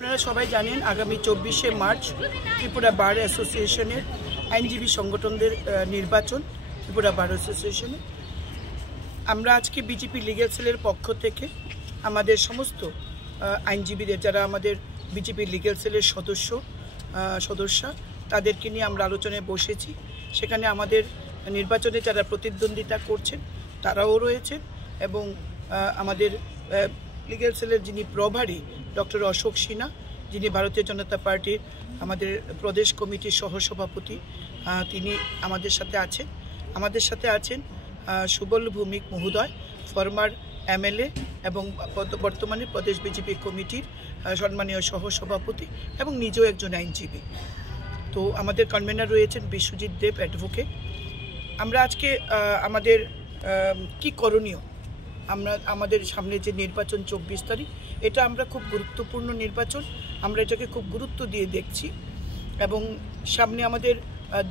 আপনারা সবাই জানেন আগামী 24শে মার্চ ত্রিপুরা বার অ্যাসোসিয়েশনের আইনজীবী সংগঠনদের নির্বাচন। ত্রিপুরা বার অ্যাসোসিয়েশনে আমরা আজকে বিজেপি লিগ্যাল সেলের পক্ষ থেকে আমাদের সমস্ত আইনজীবীদের, যারা আমাদের বিজেপি লিগ্যাল সেলের সদস্যা তাদেরকে নিয়ে আমরা আলোচনায় বসেছি। সেখানে আমাদের নির্বাচনে যারা প্রতিদ্বন্দ্বিতা করছেন তারাও রয়েছেন এবং আমাদের লিগ্যাল সেলের যিনি প্রভারী ডক্টর অশোক সিনহা, যিনি ভারতীয় জনতা পার্টির আমাদের প্রদেশ কমিটির সহসভাপতি, তিনি আমাদের সাথে আছেন সুবল ভৌমিক মহোদয়, ফরমার এমএলএ এবং বর্তমানে প্রদেশ বিজেপি কমিটির সম্মানীয় সহসভাপতি এবং নিজেও একজন আইনজীবী। তো আমাদের কনভেনার রয়েছেন বিশ্বজিৎ দেব অ্যাডভোকেট। আমরা আজকে আমাদের কি করণীয়, আমাদের সামনে যে নির্বাচন 24 তারিখ, এটা আমরা খুব গুরুত্বপূর্ণ নির্বাচন, আমরা এটাকে খুব গুরুত্ব দিয়ে দেখছি এবং সামনে আমাদের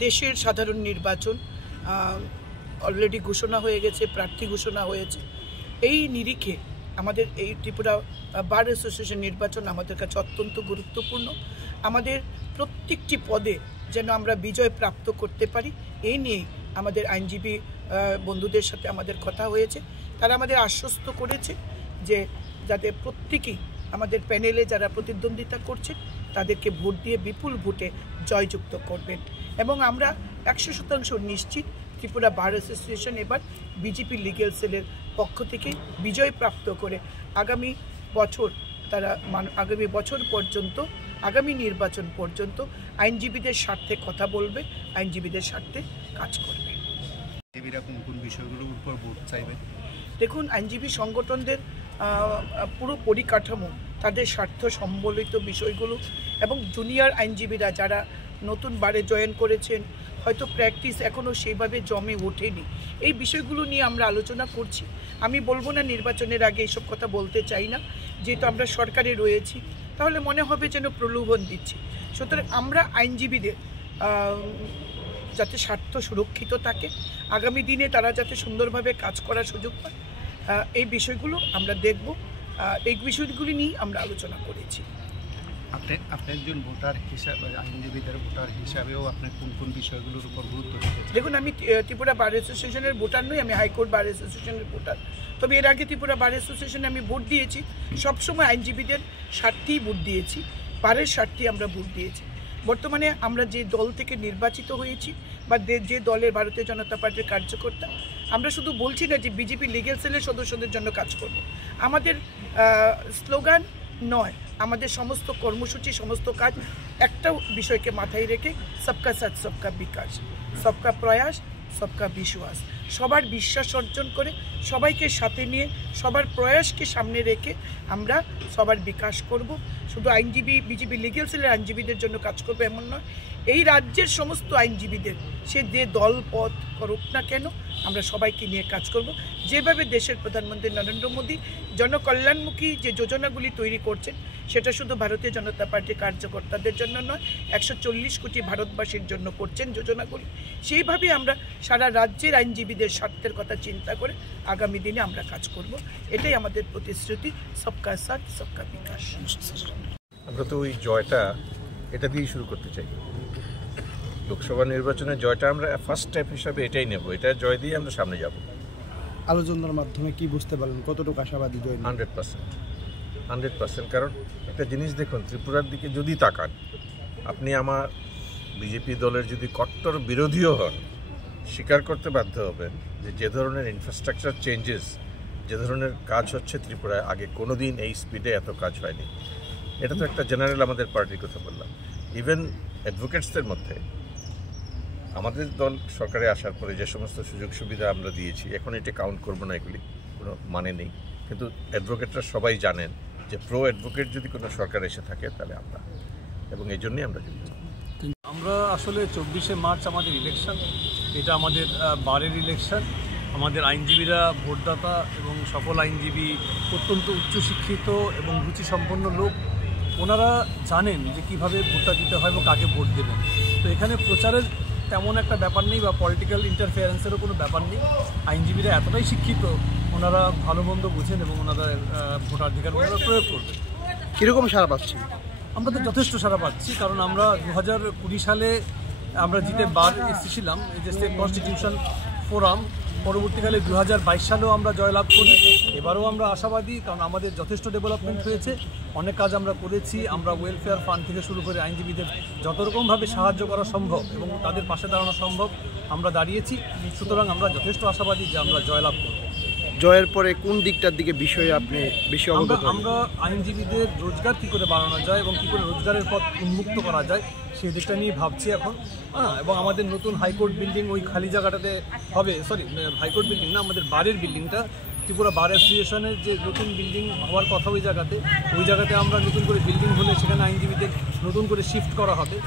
দেশের সাধারণ নির্বাচন অলরেডি ঘোষণা হয়ে গেছে, প্রার্থী ঘোষণা হয়েছে। এই নিরিখে আমাদের এই ত্রিপুরা বার অ্যাসোসিয়েশন নির্বাচন আমাদের কাছে অত্যন্ত গুরুত্বপূর্ণ। আমাদের প্রত্যেকটি পদে যেন আমরা বিজয় প্রাপ্ত করতে পারি, এই নিয়ে আমাদের আইনজীবী বন্ধুদের সাথে আমাদের কথা হয়েছে। তারা আমাদের আশ্বস্ত করেছে যে যাতে প্রত্যেকেই আমাদের প্যানেলে যারা প্রতিদ্বন্দ্বিতা করছে তাদেরকে ভোট দিয়ে বিপুল ভোটে জয়যুক্ত করবেন এবং আমরা 100% নিশ্চিত ত্রিপুরা বার অ্যাসোসিয়েশন এবার বিজেপি লিগ্যাল সেলের পক্ষ থেকে বিজয় প্রাপ্ত করে আগামী বছর পর্যন্ত, আগামী নির্বাচন পর্যন্ত আইনজীবীদের স্বার্থে কথা বলবে, আইনজীবীদের স্বার্থে কাজ করবে। কোন বিষয়গুলোর উপর ভোট চাইবে? দেখুন, আইনজীবী সংগঠনদের পুরো পরিকাঠামো, তাদের স্বার্থ সম্বলিত বিষয়গুলো এবং জুনিয়র আইনজীবীরা যারা নতুন বারে জয়েন করেছেন, হয়তো প্র্যাকটিস এখনও সেইভাবে জমে ওঠেনি, এই বিষয়গুলো নিয়ে আমরা আলোচনা করছি। আমি বলবো না নির্বাচনের আগে এইসব কথা বলতে চাই না, যেহেতু আমরা সরকারে রয়েছি, তাহলে মনে হবে যেন প্রলোভন দিচ্ছি। সুতরাং আমরা আইনজীবীদের যাতে স্বার্থ সুরক্ষিত থাকে, আগামী দিনে তারা যাতে সুন্দরভাবে কাজ করার সুযোগ পায়, এই বিষয়গুলো আমরা দেখব। এই বিষয়গুলি নিয়ে আমরা আলোচনা করেছি। আপনি একজন ভোটার হিসাবে, আইনজীবীদের ভোটার হিসাবেও আপনি কোন বিষয়গুলোর উপর গুরুত্ব দিচ্ছেন? দেখুন, আমি ত্রিপুরা বার অ্যাসোসিয়েশনের ভোটার নই, আমি হাইকোর্ট বার অ্যাসোসিয়েশনের ভোটার। তবে এর আগে ত্রিপুরা বার অ্যাসোসিয়েশনে আমি ভোট দিয়েছি, সবসময় আইনজীবীদের স্বার্থেই ভোট দিয়েছি, বারের স্বার্থেই আমরা ভোট দিয়েছি। বর্তমানে আমরা যে দল থেকে নির্বাচিত হয়েছি বা যে দলের ভারতীয় জনতা পার্টির কার্যকর্তা, আমরা শুধু বলছি না যে বিজেপি লিগ্যাল সেলের সদস্যদের জন্য কাজ করব। আমাদের স্লোগান নয়, আমাদের সমস্ত কর্মসূচি, সমস্ত কাজ একটা বিষয়কে মাথায় রেখে সবকা সাথ সবকা বিকাশ, সবকা প্রয়াস সবকা বিশ্বাস, সবার বিশ্বাস অর্জন করে, সবাইকে সাথে নিয়ে, সবার প্রয়াসকে সামনে রেখে আমরা সবার বিকাশ করব। শুধু বিজেপি লিগ্যাল সেলের আইনজীবীদের জন্য কাজ করবে এমন নয়, এই রাজ্যের সমস্ত আইনজীবীদের, সে যে দল পথ করুক না কেন, আমরা সবাইকে নিয়ে কাজ করব। যেভাবে দেশের প্রধানমন্ত্রী নরেন্দ্র মোদী জনকল্যাণমুখী যে যোজনাগুলি তৈরি করছেন, সেটা শুধু ভারতীয় জনতা পার্টির কার্যকর্তাদের জন্য নয়, 140 কোটি ভারতবাসীর জন্য করছেন যোজনাগুলি। সেইভাবে আমরা সারা রাজ্যের আইনজীবীদের স্বার্থের কথা চিন্তা করে আগামী দিনে আমরা কাজ করব। এটাই আমাদের প্রতিশ্রুতি, সবকা সাথ সবকা বিকাশ। আমরা তো ওই জয়টা এটা দিয়েই শুরু করতে চাই। লোকসভা নির্বাচনের জয়টা আমরা ফার্স্ট স্টেপ হিসাবে এটাই নেব, এটা জয় দিয়ে আমরা সামনে যাব। আলোচনার মাধ্যমে কি বুঝতে পারলেন, কতটুকু আশাবাদী জয়? 100%। কারণ একটা জিনিস দেখুন, ত্রিপুরার দিকে যদি তাকান, আপনি আমার বিজেপি দলের যদি কট্টর বিরোধীও হন, স্বীকার করতে বাধ্য হবেন যে ধরনের ইনফ্রাস্ট্রাকচার চেঞ্জেস, যে ধরনের কাজ হচ্ছে ত্রিপুরায়, আগে কোনো দিন এই স্পিডে এত কাজ হয়নি। এটা তো একটা জেনারেল আমাদের পার্টির কথা বললাম। ইভেন অ্যাডভোকেটসদের মধ্যে আমাদের দল সরকারে আসার পরে যে সমস্ত সুযোগ সুবিধা আমরা দিয়েছি, এখন এটা কাউন্ট করবো না, এগুলি কোনো মানে নেই, কিন্তু অ্যাডভোকেটরা সবাই জানেন যে প্রো অ্যাডভোকেট যদি কোনো সরকার এসে থাকে তাহলে আমরা, এবং এই জন্যই আমরা যুক্ত। আমরা আসলে 24শে মার্চ আমাদের ইলেকশন, এটা আমাদের বারের ইলেকশন। আমাদের আইনজীবীরা ভোটদাতা এবং সকল আইনজীবী অত্যন্ত উচ্চশিক্ষিত এবং রুচিসম্পন্ন লোক, ওনারা জানেন যে কীভাবে ভোটটা দিতে হয় এবং কাকে ভোট দেবেন। তো এখানে প্রচারের তেমন একটা ব্যাপার নেই বা পলিটিক্যাল ইন্টারফেয়ারেন্সেরও কোনো ব্যাপার নেই। আইনজীবীরা এতটাই শিক্ষিত, ওনারা ভালো মন্দ বুঝেন এবং ওনাদের ভোটাধিকার ওনারা প্রয়োগ করবেন। কীরকম সাড়া পাচ্ছেন? আমরা তো যথেষ্ট সাড়া পাচ্ছি, কারণ আমরা 2020 সালে আমরা জিতে বার এসেছিলাম এই যে স্টেট কনস্টিটিউশন ফোরাম। পরবর্তীকালে 2022 সালেও আমরা জয়লাভ করি। এবারও আমরা আশাবাদী, কারণ আমাদের যথেষ্ট ডেভেলপমেন্ট হয়েছে, অনেক কাজ আমরা করেছি। আমরা ওয়েলফেয়ার ফান্ড থেকে শুরু করে আইনজীবীদের যত রকমভাবে সাহায্য করা সম্ভব এবং তাদের পাশে দাঁড়ানো সম্ভব আমরা দাঁড়িয়েছি। সুতরাং আমরা যথেষ্ট আশাবাদী যে আমরা জয়লাভ করব। জয়ের পরে কোন দিকটার দিকে বিষয়ে আপনি বেশি অবগত? আমরা আইনজীবীদের রোজগার কী করে বাড়ানো যায় এবং কী করে রোজগারের পথ উন্মুক্ত করা যায় সেই দিকটা নিয়ে ভাবছি এখন। এবং আমাদের নতুন হাইকোর্ট বিল্ডিং ওই খালি জায়গাটাতে হবে, হাইকোর্ট বিল্ডিং না, আমাদের বারের বিল্ডিংটা, ত্রিপুরা বার অ্যাসোসিয়েশনের যে নতুন বিল্ডিং হওয়ার কথা ওই জায়গাতে আমরা নতুন করে বিল্ডিং হলে সেখানে আইনজীবীদের নতুন করে শিফট করা হবে।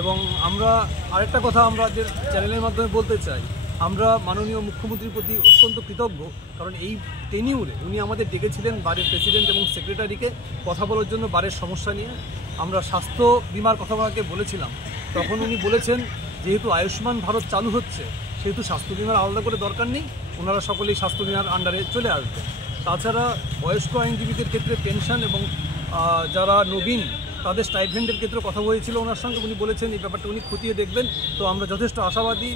এবং আমরা আরেকটা কথা আমাদের চ্যানেলের মাধ্যমে বলতে চাই, আমরা মাননীয় মুখ্যমন্ত্রীর প্রতি অত্যন্ত কৃতজ্ঞ, কারণ এই টেনিউরে উনি আমাদের ডেকেছিলেন বারের প্রেসিডেন্ট এবং সেক্রেটারিকে কথা বলার জন্য বারের সমস্যা নিয়ে। আমরা স্বাস্থ্য বিমার কথা ওনাকে বলেছিলাম, তখন উনি বলেছেন যেহেতু আয়ুষ্মান ভারত চালু হচ্ছে সেহেতু স্বাস্থ্য বিমার আলাদা করে দরকার নেই, ওনারা সকলেই স্বাস্থ্য বিমার আন্ডারে চলে আসবে। তাছাড়া বয়স্ক আইনজীবীদের ক্ষেত্রে পেনশন এবং যারা নবীন তাদের স্টাইপেন্ডের ক্ষেত্রে কথা হয়েছিল ওনার সঙ্গে, উনি বলেছেন এই ব্যাপারটা উনি খতিয়ে দেখবেন। তো আমরা যথেষ্ট আশাবাদী,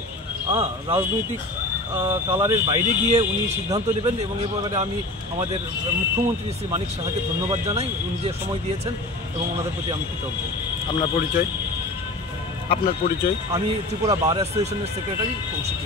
রাজনৈতিক কালারের বাইরে গিয়ে উনি সিদ্ধান্ত নেবেন। এবং এ ব্যাপারে আমি আমাদের মুখ্যমন্ত্রী শ্রী মানিক সাহাকে ধন্যবাদ জানাই, উনি যে সময় দিয়েছেন এবং ওনাদের প্রতি আমি কৃতজ্ঞ। আপনার পরিচয়? আমি ত্রিপুরা বার অ্যাসোসিয়েশনের সেক্রেটারি কৌশিক।